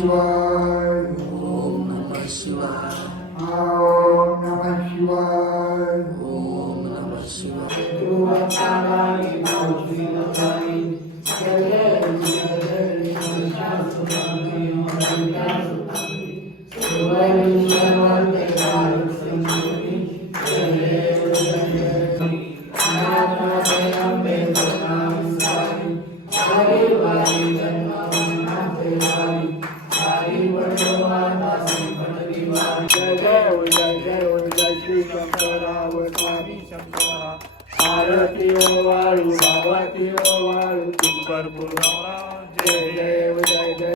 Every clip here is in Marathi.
शिवाय. ओम नमः शिवाय. ओम नमः शिवाय. ओम नमः शिवाय. श्री शंकरावतारी शंकरा आरती वाळू भावाती वाळू भरपूर जय देव जय जय.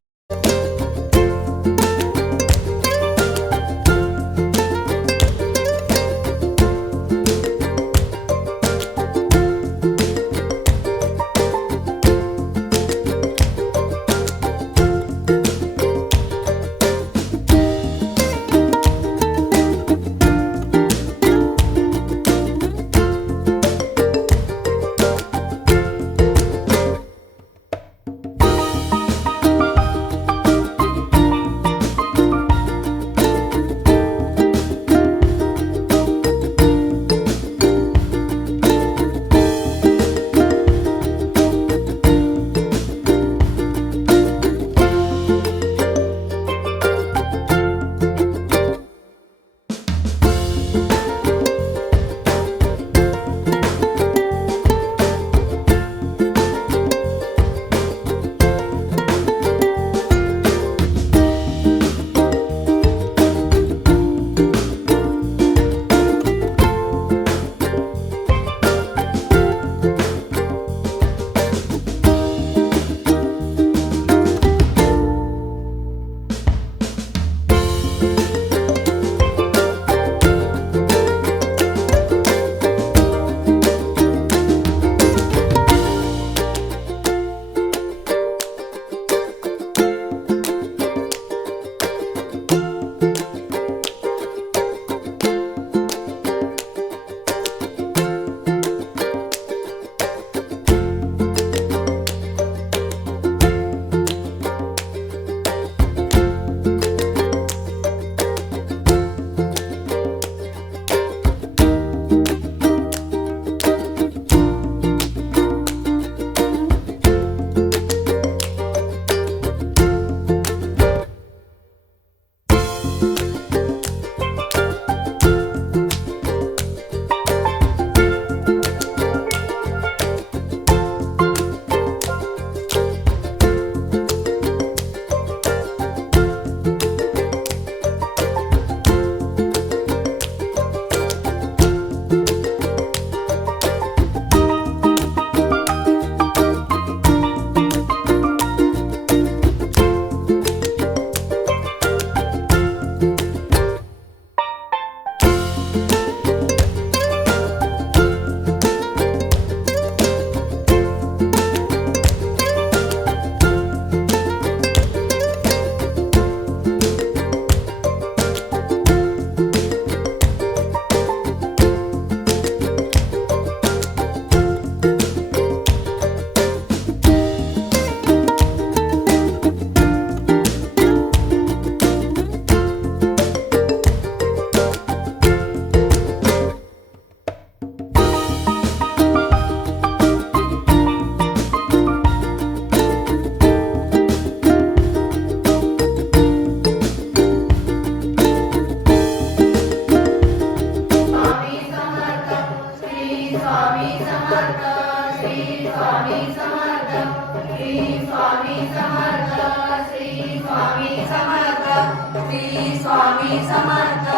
स्वामी समर्थ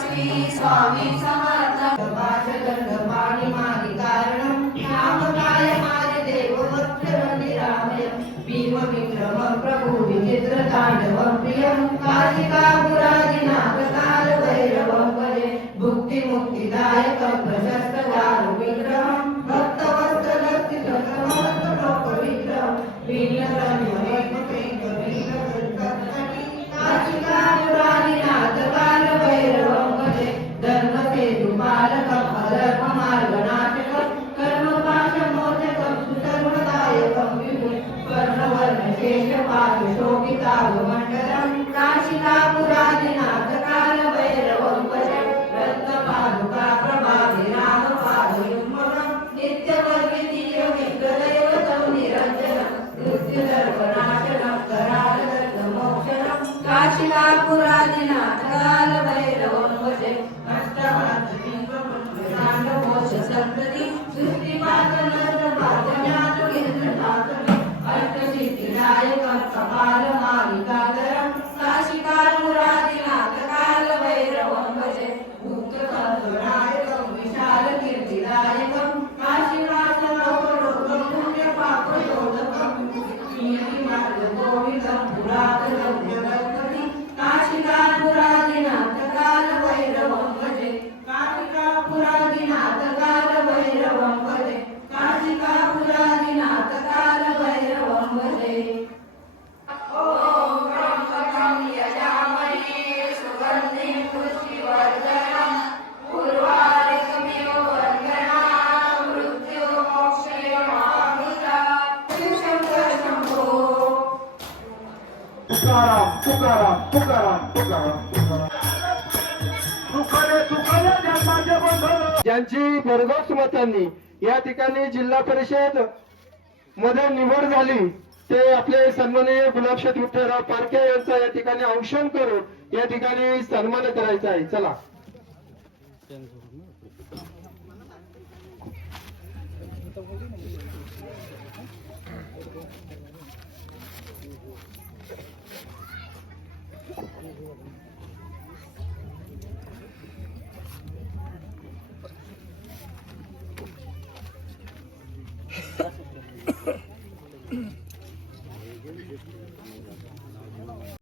श्री स्वामी समर्थ पाणी मागे कारणं नामकाय माझे देव वक्षरनिरामय भीम विक्रम प्रभु विचित्र तांडवं प्रियं काशिकापुरादिनाथ काल भैरवं भजे भुक्ति मुक्तिदायकं प्रशस्त दारु विग्रहं भक्तवत्सलक्षितं समस्त विग्रहं काशिकापुरादिनाथ काल भैरवं भजे धर्मसेतु बालकं अधर्म मार्गनाशकं कर्मपाशमोचकं सुसर्वदायकं विभुं कर्णवर्णशेषपाशशोभिताभमण्डलं तुकाराम तुकाराम तुकाराम तुकाराम तुकाराम. सुखाने जन्माचे बंधन ज्यांची भरघोस मतांनी या ठिकाणी जिल्हा परिषद मध्ये निवड झाली ते आपले सन्माननीय गुलाबशेठ विठ्ठलराव पारखे यांचा या ठिकाणी औक्षण करून या ठिकाणी सन्मान करायचा आहे. चला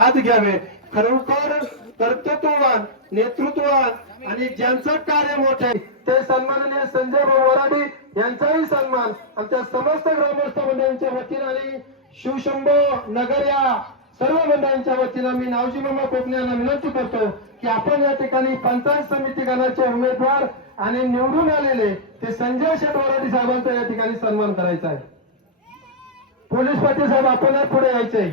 हात घ्यावे. खरोखर कर्तृत्ववान नेतृत्ववान आणि ज्यांचं कार्य मोठं आहे ते सन्माननीय संजय भाऊ वराडी यांचाही सन्मान आमच्या समस्त ग्रामस्थ मंडळांच्या वतीनं आणि शिवशंभो नगर या सर्व मंडळांच्या वतीनं मी नावजी मामा कोकणे यांना विनंती करतो की आपण या ठिकाणी पंचायत समिती गणाचे उमेदवार आणि निवडून आलेले ते संजय शेठ वराडी साहेबांचा या ठिकाणी सन्मान करायचा आहे. पोलीस पाटील साहेब आपण पुढे यायचे.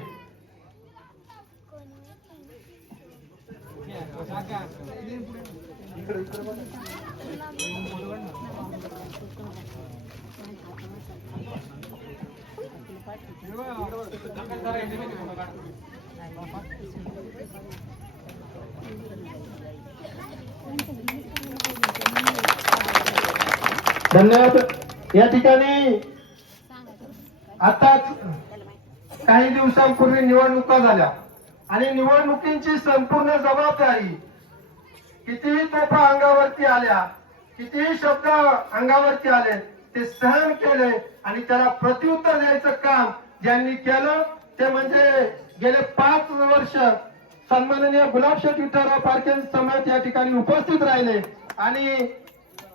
धन्यवाद. या ठिकाणी आताच काही दिवसांपूर्वी निवडणुका झाल्या आणि निवडणुकींची संपूर्ण जबाबदारी कितीही तोफा अंगावरती आल्या कितीही शब्द अंगावरती आले ते सहन केले आणि त्याला प्रत्युत्तर द्यायचं काम ज्यांनी केलं ते म्हणजे गेले 5 वर्ष सन्माननीय गुलाबशेठ विठ्ठलराव पारखे समेत या ठिकाणी उपस्थित राहिले आणि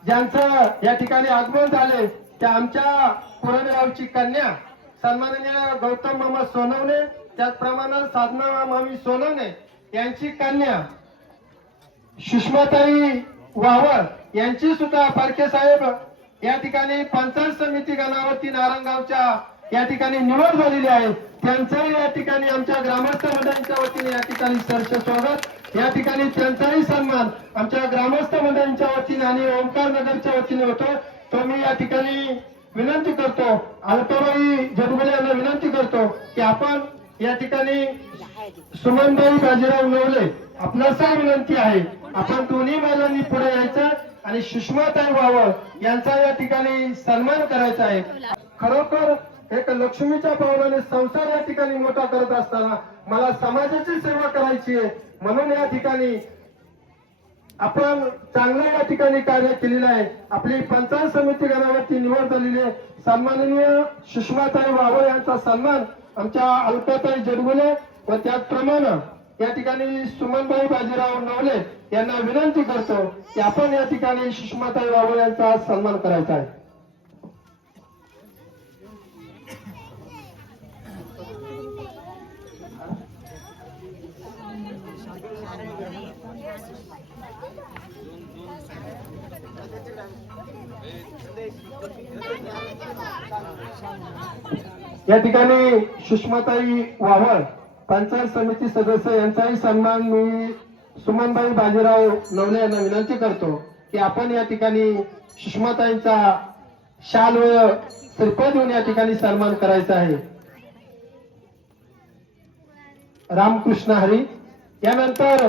ज्यांचं या ठिकाणी आगमन झाले त्या आमच्या पुरणगावची कन्या सन्माननीय गौतम मामा सोनवणे त्याचप्रमाणे साधना मामी सोनवणे यांची कन्या सुषमाताई वावळ यांची सुद्धा पारखे साहेब या ठिकाणी पंचायत समिती गणावरती नारायणगावच्या या ठिकाणी निवड झालेली आहे. त्यांचाही या ठिकाणी आमच्या ग्रामस्थ मंडळांच्या वतीने या ठिकाणी सहर्ष स्वागत. या ठिकाणी त्यांचाही सन्मान आमच्या ग्रामस्थ मंडळांच्या वतीने आणि ओंकार नगरच्या वतीने होतो. तो मी या ठिकाणी विनंती करतो अलकाबाई जडगुले यांना विनंती करतो की आपण या ठिकाणी सुमनबाई बाजीराव नवले आपणास विनंती आहे आपण दोन्ही महिलांनी पुढे यायचं आणि सुषमाताई वावळ यांचा या ठिकाणी सन्मान करायचा आहे. खरोखर एक लक्ष्मीच्या पावलाने संसार या ठिकाणी मोठा करत असताना मला समाजाची सेवा करायची आहे म्हणून या ठिकाणी आपण चांगलं या ठिकाणी कार्य केलेलं आहे. आपली पंचायत समिती गणावरती निवड झालेली आहे. सन्माननीय सुषमाताई वावळ यांचा सन्मान आमच्या अलकाताई जडगुले व त्याचप्रमाणे या ठिकाणी सुमनबाई बाजीराव नवले यांना विनंती करतो की आपण या ठिकाणी सुषमाताई वावळ यांचा सन्मान करायचा आहे. या ठिकाणी सुषमाताई वावळ पंचायत समिती सदस्य यांचाही सन्मान मी सुमनबाई बाजीराव नवले यांना विनंती करतो की आपण या ठिकाणी सुषमाताईंचा शाल व श्रीफळ देऊन या ठिकाणी सन्मान करायचा आहे. रामकृष्ण हरी. यानंतर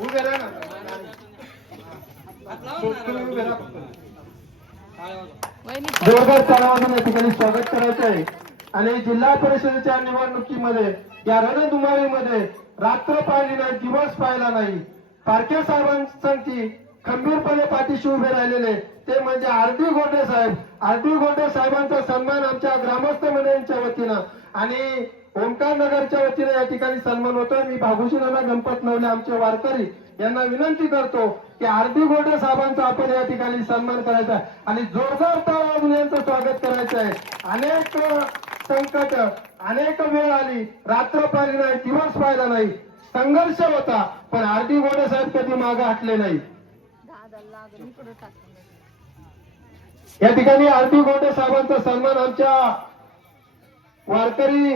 उभे राहा ना. जोरदार तालावाजून या ठिकाणी स्वागत करायचं आहे. आणि जिल्हा परिषदेच्या निवडणुकीमध्ये या रणधुमाळीमध्ये रात्र पाहिली नाही दिवस पाहिला नाही पारखे साहेबांची खंबीरपणे पाठीशी उभे राहिलेले ते म्हणजे आरडी गोंडे साहेब. आरडी गोंडे साहेबांचा सन्मान आमच्या ग्रामस्थ मंडळांच्या वतीनं आणि ओंकार नगरच्या वतीने या ठिकाणी सन्मान होतोय. मी भागुजी नाना गणपत नवले आमचे वारकरी यांना विनंती करतो की आरडी गोंडे साहेबांचा आपण या ठिकाणी सन्मान करायचा आहे आणि जोरदार टाळ्या यांचं स्वागत करायचं आहे. अनेक संकट अनेक वेळ आली रात्र पाहिली नाही दिवस पाहिला नाही संघर्ष होता पण आरडी गोंडे साहेब कधी मागे हटले नाही. या ठिकाणी आरडी गोंडे साहेबांचा सन्मान आमच्या वारकरी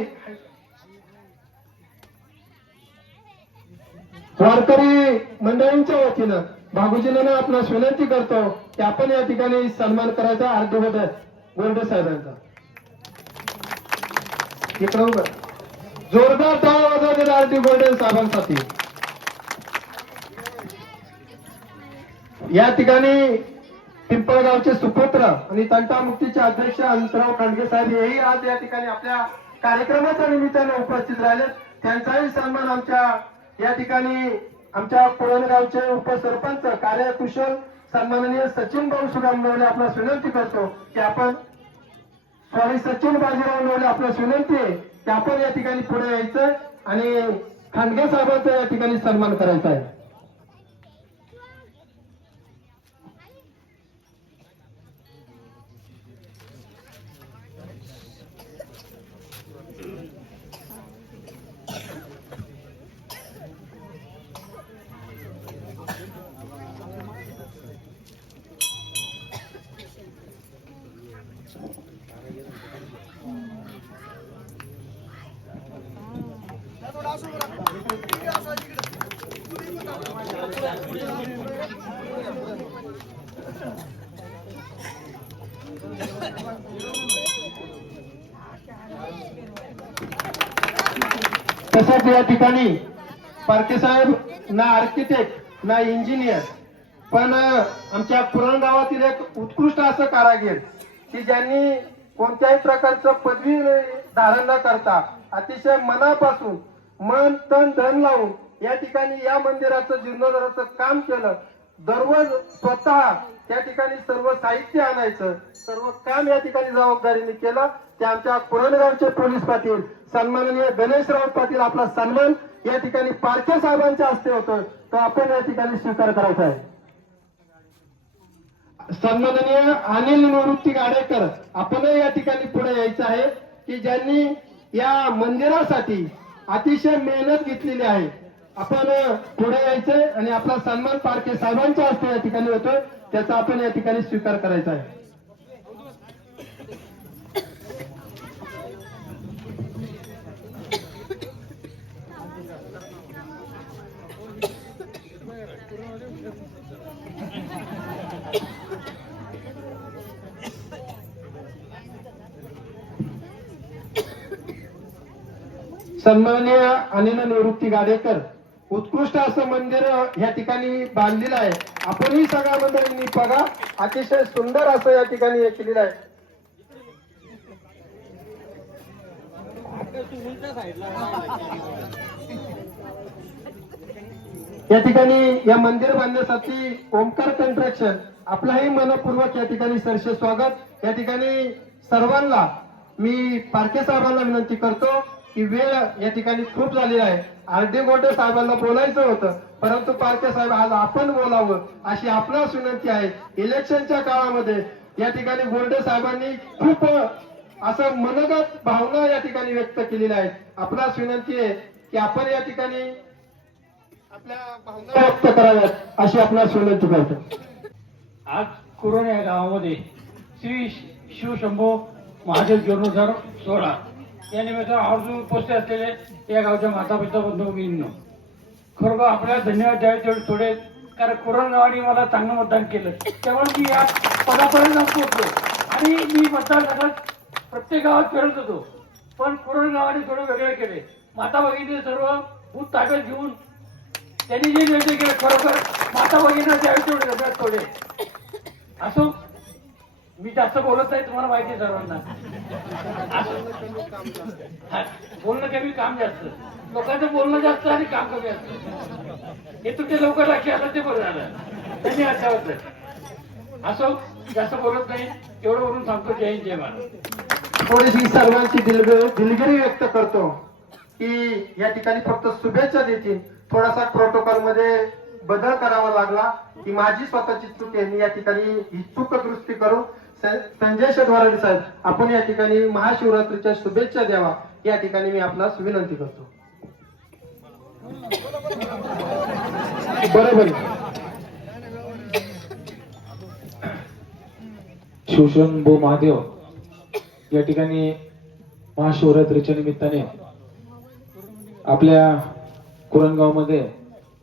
वारकरी मंडळींच्या वतीनं बाबूजींना आपणास विनंती करतो की आपण या ठिकाणी सन्मान करायचा आरती गोरडे साहेबांचा. इकडं उभं. जोरदार टाळ्या वाजवतील आरती गोरडे साहेबांसाठी. या ठिकाणी पिंपळगावचे सुपुत्र आणि तंटामुक्तीचे अध्यक्ष अंतराव खांडगे साहेब हेही आज या ठिकाणी आपल्या कार्यक्रमाच्या निमित्ताने उपस्थित राहिले. त्यांचाही सन्मान आमच्या या ठिकाणी आमच्या पुरणगावचे उपसरपंच कार्यकुशल सन्माननीय सचिन भाऊ सुगामनवले आपणास विनंती करतो की आपण सचिन बाजीराव नवले आपणास विनंती आहे की आपण या ठिकाणी पुढे यायचं आणि खांडगे साहेबांचा या ठिकाणी सन्मान करायचा आहे. तसंच या ठिकाणी पारखे साहेब ना आर्किटेक्ट ना इंजिनियर पण आमच्या पुरण गावातील एक उत्कृष्ट असं कारागीर की ज्यांनी कोणत्याही प्रकारचं पदवी धारण न करता अतिशय मनापासून मन तन धन लावून या ठिकाणी या मंदिराचं जीर्णोद्धाराचं काम केलं. दररोज स्वतः त्या ठिकाणी सर्व साहित्य आणायचं, सर्व काम या ठिकाणी जबाबदारीने केलं. ते आमच्या पुरणगावचे पोलीस पाटील सन्माननीय गणेशराव पाटील आपला सन्मान या ठिकाणी पारखे साहेबांच्या हस्ते होतो तो आपण या ठिकाणी स्वीकार करायचा आहे. सन्माननीय अनिल निवृत्ती गाडेकर आपणही या ठिकाणी पुढे यायचं आहे की ज्यांनी या मंदिरासाठी अतिशय मेहनत घेतलेली आहे. आपण पुढे यायचंय आणि आपला सन्मान पारखे साहेबांच्या हस्ते या ठिकाणी होतोय त्याचा आपण या ठिकाणी स्वीकार करायचा आहे. सन्माननीय अनिल निवृत्ती गाडेकर उत्कृष्ट असं मंदिर या ठिकाणी बांधलेलं आहे. आपणही सगळ्या मंडळींनी बघा अतिशय सुंदर असं या ठिकाणी हे केलेलं आहे. या ठिकाणी या मंदिर बांधण्यासाठी ओमकार कंस्ट्रक्शन आपलाही मनपूर्वक या ठिकाणी सरसे स्वागत. या ठिकाणी सर्वांना मी पारखे साहेबांना विनंती करतो की वेळ या ठिकाणी खूप झाली आहे. आरडी गोटे साहेबांना बोलायचं होतं परंतु पारखे साहेब आज आपण बोलावं अशी आपणास विनंती आहे. इलेक्शनच्या काळामध्ये या ठिकाणी गोल्डे साहेबांनी खूप असं मनोगत भावना या ठिकाणी व्यक्त केलेल्या आहेत. आपणास विनंती आहे की आपण या ठिकाणी आपल्या भावना व्यक्त कराव्यात अशी आपणास विनंती करतो. आज कुरण या गावामध्ये श्री शिवशंभो महादेव जीर्णोद्धार सोहळा या निमित्त आवर्जून उपस्थित असलेले या गावच्या माता पिता बंधू भगिनींनो खरोखर आपल्याला धन्यवाद द्यावे तेवढे थोडे कारण कुरण गावाने मला चांगलं मतदान केलं त्यामुळे मी या पदापर्यंत पोहोचलो आणि मी मतदारसंघात प्रत्येक गावात फिरत होतो पण कुरण गावाने थोडे वेगळे केले. माता भगिनी सर्व भूत ताब्यात घेऊन त्यांनी जे निर्णय केले खरोखर माता भगिनींना द्यावे तेवढे सगळ्यात थोडे असो. मी जास्त बोलत नाही तुम्हाला माहिती आहे सर्वांना. बोलणं कमी काम जास्त लोकांचं बोलणं जास्त आणि काम कमी असतं हे तुमच्या लवकर लक्षात आलं ते बरं झालं त्यांनी आठवत असो. जास्त बोलत नाही एवढं बोलून सांगतो. जय हिंद जय महाराज. थोडीशी सर्वांची दिलगिरी व्यक्त करतो की या ठिकाणी फक्त शुभेच्छा देतील. थोडासा प्रोटोकॉल मध्ये बदल करावा लागला की माझी स्वतःची चूक आहे. मी या ठिकाणी ही चूक दुरुस्ती करून संजय शेटवारडे साहेब आपण या ठिकाणी महाशिवरात्रीच्या शुभेच्छा द्यावा या ठिकाणी मी आपणास विनंती करतो. बरोबर. शिवशंभो महादेव या ठिकाणी महाशिवरात्रीच्या निमित्ताने आपल्या कुरणगाव मध्ये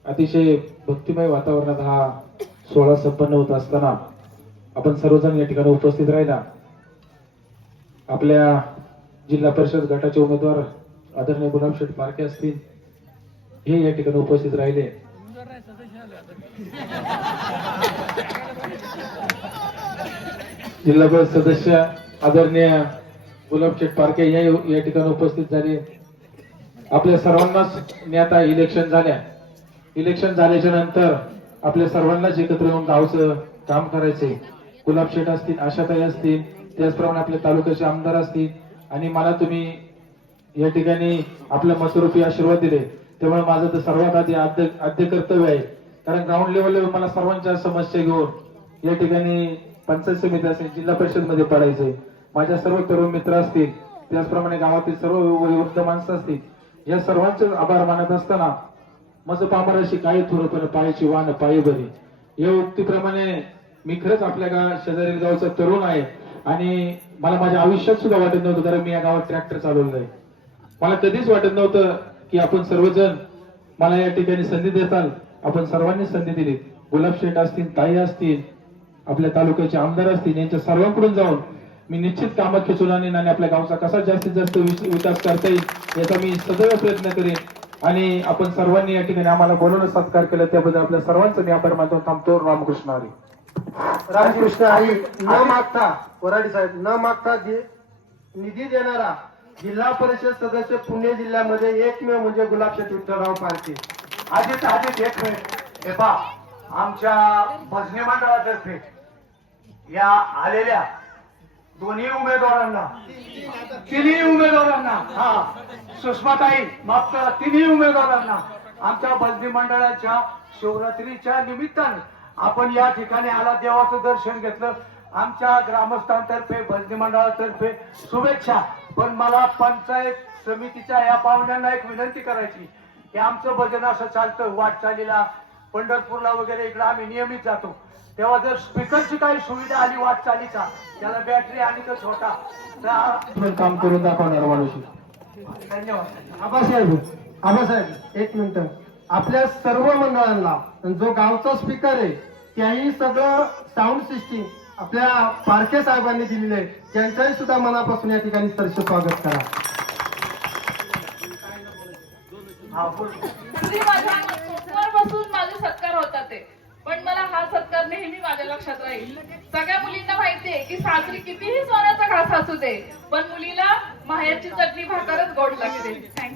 अतिशय भक्तिमय वातावरणात हा सोहळा संपन्न होत असताना आपण सर्वजण या ठिकाणी उपस्थित राहिला. आपल्या जिल्हा परिषद गटाचे उमेदवार आदरणीय गुलाबशेठ पारखे असतील, हे या ठिकाणी उपस्थित राहिले. जिल्हा परिषद सदस्य आदरणीय गुलाबशेठ पारखे या ठिकाणी उपस्थित झाले. आपल्या सर्वांनाच मी आता इलेक्शन झाल्याच्या नंतर आपल्या सर्वांनाच एकत्र येऊन गावचं काम करायचंय. गुलाबशेठ असतील, आशाताई असतील, त्याचप्रमाणे आपल्या तालुक्याचे आमदार असतील आणि मला तुम्ही या ठिकाणी आपल्या मतरूपी आशीर्वाद दिले, त्यामुळे माझं तर सर्वात आधी आद्य कर्तव्य आहे. कारण ग्राउंड लेवलवर मला सर्वांच्या समस्या घेऊन या ठिकाणी पंचायत समिती असेल, जिल्हा परिषद मध्ये पडायचे. माझ्या सर्व तरुण मित्र असतील, त्याचप्रमाणे गावातील सर्व वयोवृद्ध माणसं असतील, या सर्वांचे आभार मानत असताना माझं पामराशी काही थोडंपणे पायाची वान पायी बरी या उक्तीप्रमाणे मी खरंच आपल्या शेजारील गावचा तरुण आहे आणि मला माझ्या आयुष्यात सुद्धा वाटत नव्हतं, कारण मी या गावात ट्रॅक्टर चालवलं आहे. मला कधीच वाटत नव्हतं की आपण सर्वजण मला या ठिकाणी संधी देताल. आपण सर्वांनी संधी दिली. गुलाबशेठ असतील, ताई असतील, आपल्या तालुक्याचे आमदार असतील, यांच्या सर्वांकडून जाऊन मी निश्चित कामात खेचून आणीन आणि आपल्या गावचा कसा जास्तीत जास्त विकास करता येईल याचा मी सदैव प्रयत्न करेन. आणि आपण सर्वांनी या ठिकाणी आम्हाला बोलवून सत्कार केला त्याबद्दल आपल्या सर्वांचं मी आभार मानतो. थांबतो. रामकृष्ण हरी. रामकृष्ण हरी. न मागता वराडी साहेब न मागता निधी देणारा जिल्हा परिषद सदस्य पुणे जिल्ह्यामध्ये एकमेव म्हणजे गुलाबशेठ विठ्ठलराव पारखे. आधीच एक मिनिट. हे पहा, आमच्या भजनी मंडळातर्फे या आलेल्या दोन्ही उमेदवारांना, तिन्ही उमेदवारांना, सुषमाताई माफ करा, तिन्ही उमेदवारांना आमच्या भजनी मंडळाच्या शिवरात्रीच्या निमित्ताने आपण या ठिकाणी आला, देवाचं दर्शन घेतलं. आमच्या ग्रामस्थांतर्फे, भजनी मंडळातर्फे शुभेच्छा. पण मला पंचायत समितीच्या या पाहुण्यांना एक विनंती करायची की आमचं भजन असं चालतं वाटचालीला, पंढरपूरला वगैरे इकडे आम्ही नियमित जातो, तेव्हा जर स्पीकरची काही सुविधा आली वाटचालीचा, त्याला बॅटरी आणि तो छोटा, तर काम करून दाखवणार माणूस. धन्यवाद. आबासाहेब एक मिनिट. आपल्या सर्व मंडळांना जो गावचा स्पीकर आहे त्याही सगळं साऊंड सिस्टीम आपल्या पारखे साहेबांनी दिलेलं आहे, त्यांच्याही सुद्धा मनापासून या ठिकाणी सरसे स्वागत करा. पूर्वी माझ्या वर बसून माझे सत्कार होतात ते, पण मला हा सत्कार नेहमी माझ्या लक्षात राहील. सगळ्या मुलींना माहितीये की सासरी कितीही सोन्याचा घास असू दे, पण मुलीला माहेरची चटणी भाकरच गोड लागते. थँक्यू.